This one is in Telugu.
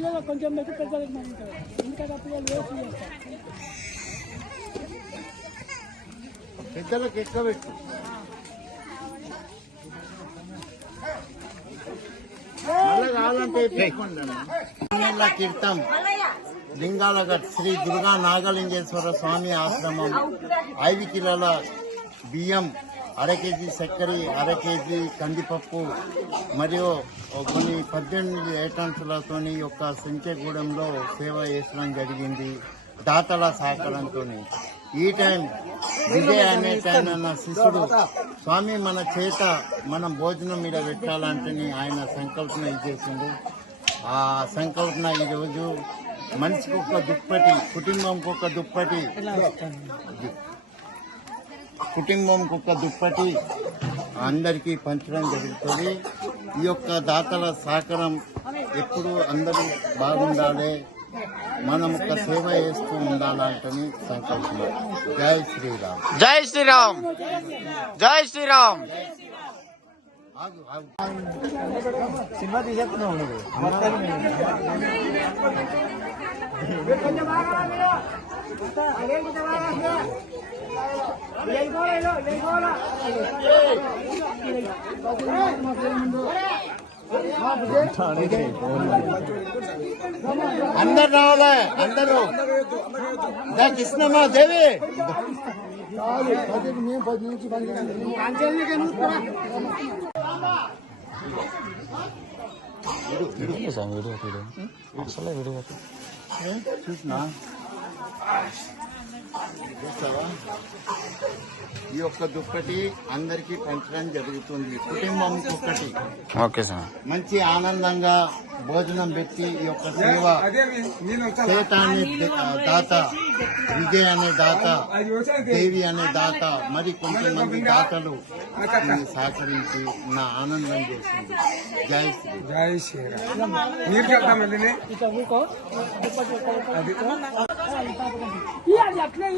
పిల్లలు కొంచెం పెట్టి పెద్దలకు మరి ఇంకా పిల్లలు వేసి పెద్దలకు ఎక్కువ పెట్టు. మళ్ళీ కావాలంటే కీర్తం లింగాలగట్ శ్రీ దుర్గా నాగలింగేశ్వర స్వామి ఆశ్రమం 5 కిలోల బియ్యం, 1/2 కేజీ చక్కెర, 1/2 కేజీ కందిపప్పు మరియు కొన్ని 18 ఐటమ్స్లతో యొక్క సంఖ్యగూడెంలో సేవ చేసడం జరిగింది దాతల సహకారంతో. ఈ టైం విజయ్ అనే టైం అన్న శిష్యుడు స్వామి మన చేత మనం భోజనం మీద పెట్టాలంటే ఆయన సంకల్పన ఇచ్చేసిండు. ఆ సంకల్పన ఈరోజు మనిషికి ఒక దుప్పటి, కుటుంబంకి ఒక దుప్పటి, అందరికీ పంచడం జరుగుతుంది. ఈ యొక్క దాతల సహకారం ఎప్పుడు అందరూ బాగుండాలి, మనం ఒక సేవ చేస్తూ ఉండాలంటని సంకల్పం. జై శ్రీరామ్, జై శ్రీరామ్, జై శ్రీరామ్. సినిమా తీసేస్తున్నావు అందరు రావాలి, అందరూ కృష్ణమ్మా దేవి చూసినా ఈ యొక్క దుప్పటి అందరికీ పంచడం జరుగుతుంది. కుటుంబం ఒకటి ఓకే సార్ మంచి ఆనందంగా భోజనం పెట్టి ఈ యొక్క సేవ చేత అనే దాత, విజయ్ అనే దాత, దేవి అనే దాత, మరి కొంతమంది దాతలు సహకరించి నా ఆనందం చేసింది. జై శ్రీ, జై శ్రీరామ్. అట్లే